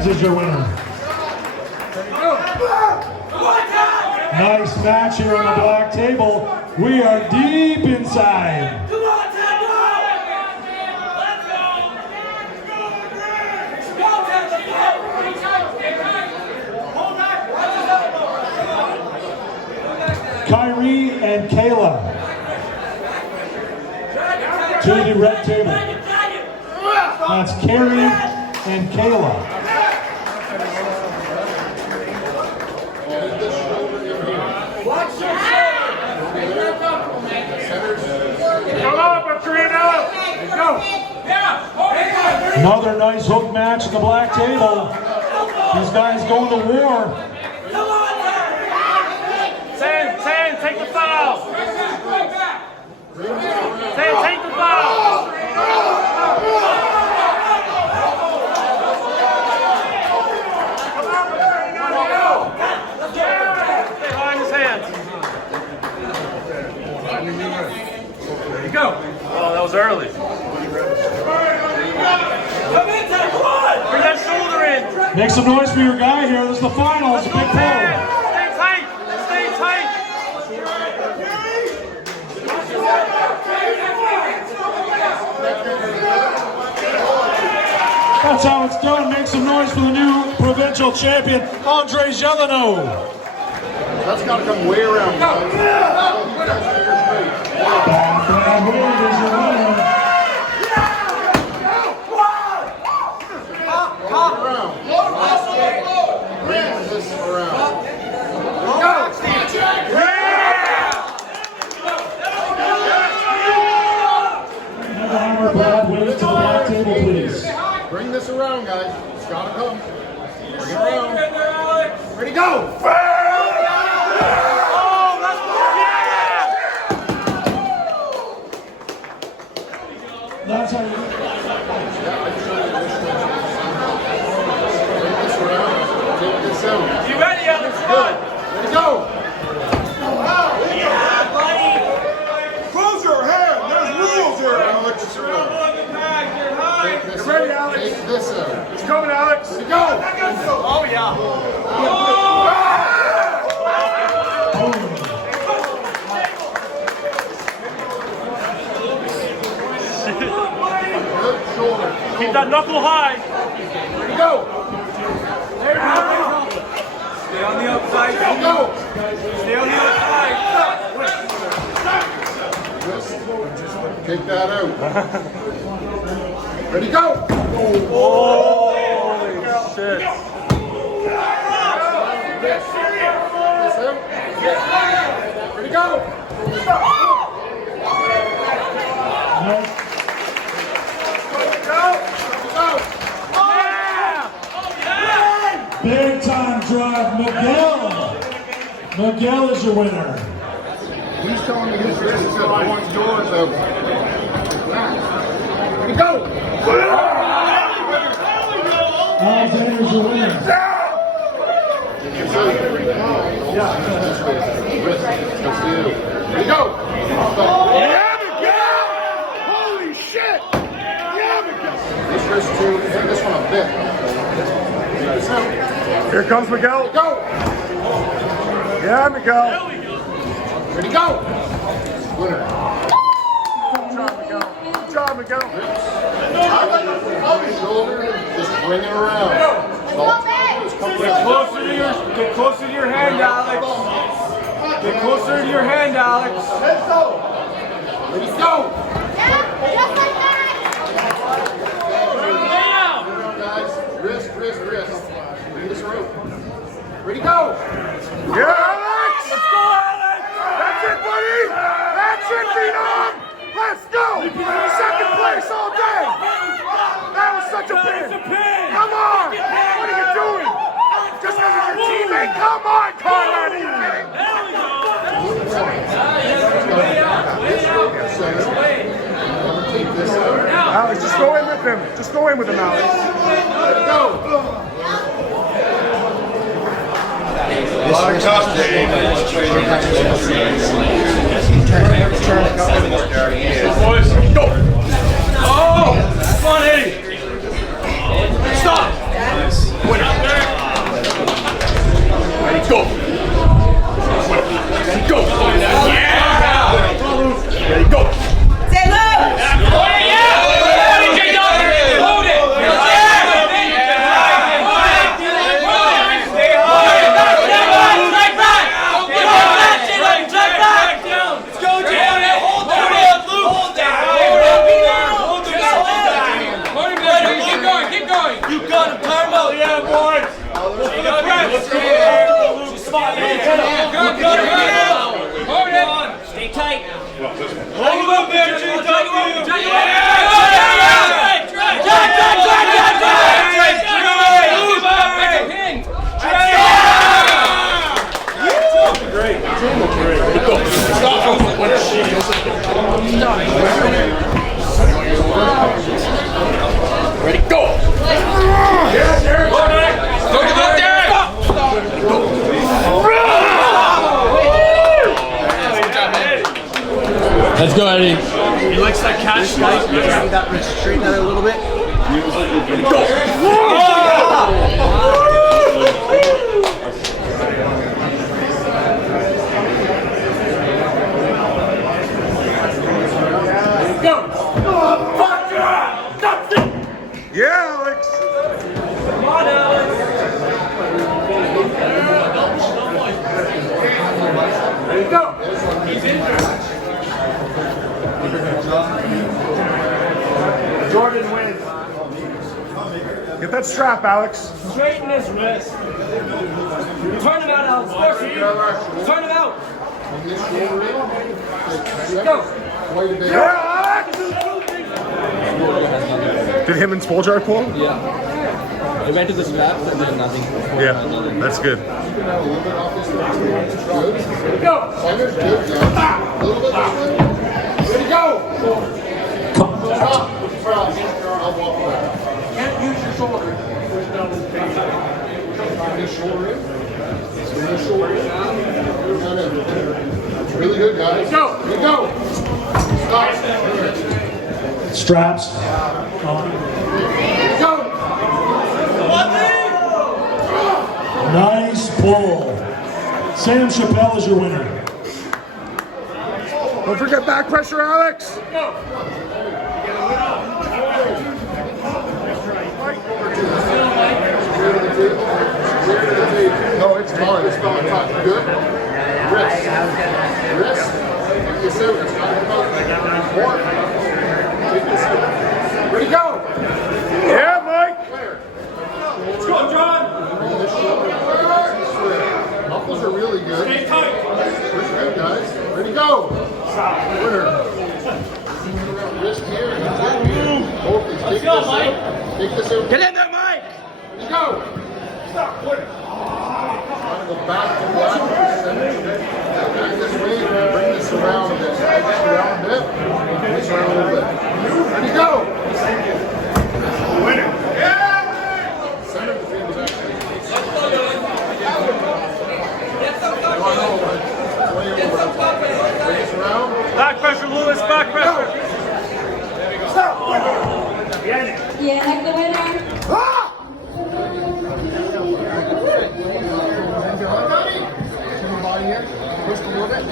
Is your winner. Nice match here on the black table. We are deep inside. Kyrie and Kayla to the red table. That's Carrie and Kayla. Another nice hook match at the black table. These guys going to war. Sam, take the foul. Sam, take the foul. Behind his hands. There you go. Oh, that was early. Bring that shoulder in. Make some noise for your guy here. This is the finals. Big pull. Stay tight. Stay tight. That's how it's done. Make some noise for the new provincial champion, Andre Jeleno. That's got to come way around. Brad Wade is your winner. Brad Wade to the black table, please. Bring this around, guys. It's got to come. Bring it around. Ready, go! That's how you You ready, Alex? Good. Ready, go! Yeah, buddy. Close your hand. There's rules here, Alex. You ready, Alex? Take this out. It's coming, Alex. Ready, go! Oh, yeah. Keep that knuckle high. Ready, go! There you go. Stay on the outside. Go! Stay on the outside. Take that out. Ready, go! Holy shit. This out. Ready, go! big time drive, Miguel. Miguel is your winner. He's telling me his wrist is up. I want yours out. Ready, go! Alexander's your winner. Ready, go! Yeah, Miguel! Holy shit! Yeah, Miguel! This wrist too. Hit this one a bit. Here comes Miguel. Go! Yeah, Miguel. Ready, go! Winner. Good job, Miguel. Shoulder, just bring it around. Get closer to your hand, Alex. Get closer to your hand, Alex. Ready, go! Guys, wrist. Bring this rope. Ready, go! Yeah, Alex! Let's go, Alex! That's it, buddy! That's it, Vietnam! Let's go! Second place all day! That was such a pin! Come on! What are you doing? Just because it's your teammate? Come on, Conrad! Are you kidding? go in with him. Just go in with him, Alex. Go. Boys, go! Oh! Come on, Eddie! Stop! Win it. Ready, go! Ready, go! Yeah! Ready, go! Say low! Stay tight. Hold him up there, Ready, go! Let's go, Eddie. He likes that catch. Straighten that a little bit. Yeah, Alex. Come on, Alex. Ready, go. Jordan wins. Get that strap, Alex. Straighten his wrist. Turn him out, Alex. Force him. Turn him out. Go. Yeah, Alex. Did him and Spoljar pull? Yeah. They went to the straps and then nothing. Yeah, that's good. Go! Ready, go! Can't use your shoulder. Really good, guys. Go! Ready, go! Stop. Straps. Go! Nice pull. Sam Chappelle is your winner. Don't forget back pressure, Alex. No, it's fine. It's fine. Good. Wrist. Wrist. You said it's more. Ready, go! Yeah, Mike. Let's go, John! Muffles are really good. Stay tight. Pretty good, guys. Ready, go! Winner. Wrist here. Both these. Let's go, Mike. Take this out. Get in there, Mike. Let's go! Stop. Winner. Go back to black. Back this way. Bring this around a bit. Bring this around a bit. Bring this around a little bit. Ready, go! Winner. Center of the field is actually. Back pressure, Lewis. Back pressure. Yeah, like the winner. Push a little bit.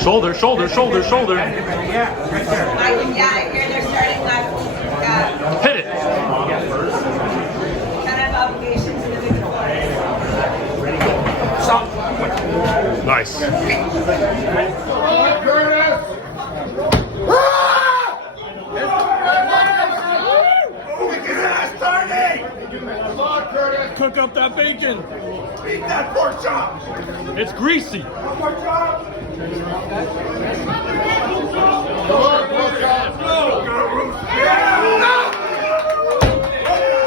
Shoulder, shoulder, shoulder, shoulder. Yeah, here they're starting left. Yeah. Hit it. Kind of obligation to the big Nice. Cook up that bacon. Eat that pork chop. It's greasy. Pork chop.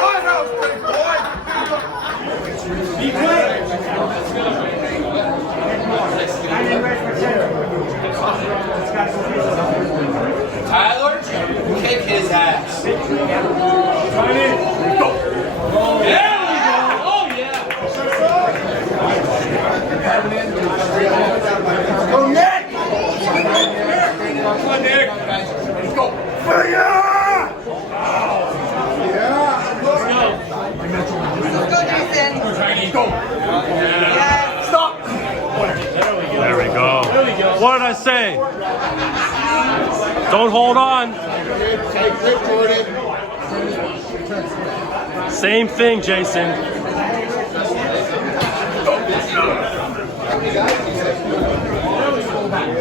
White House, big boy! Okay. Don't hold on. Take it, Jordan. Same thing, Jason.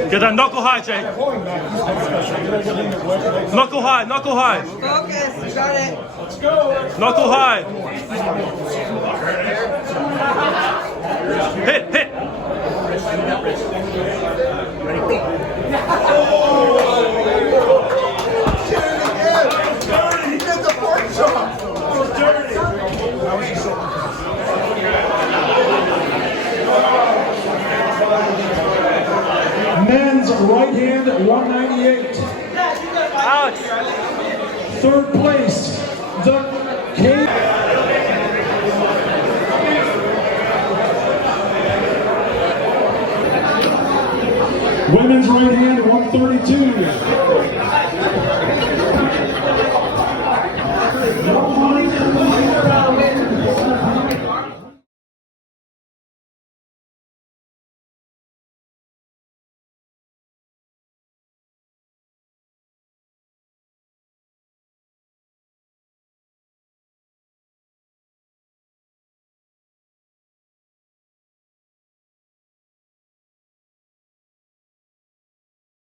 Get that knuckle high, Jay. Knuckle high, knuckle high. Focus, got it. Knuckle high. Hit, hit. He did the pork chop. Men's right hand at 198. Alex. Third place, the K. Women's right hand at 132.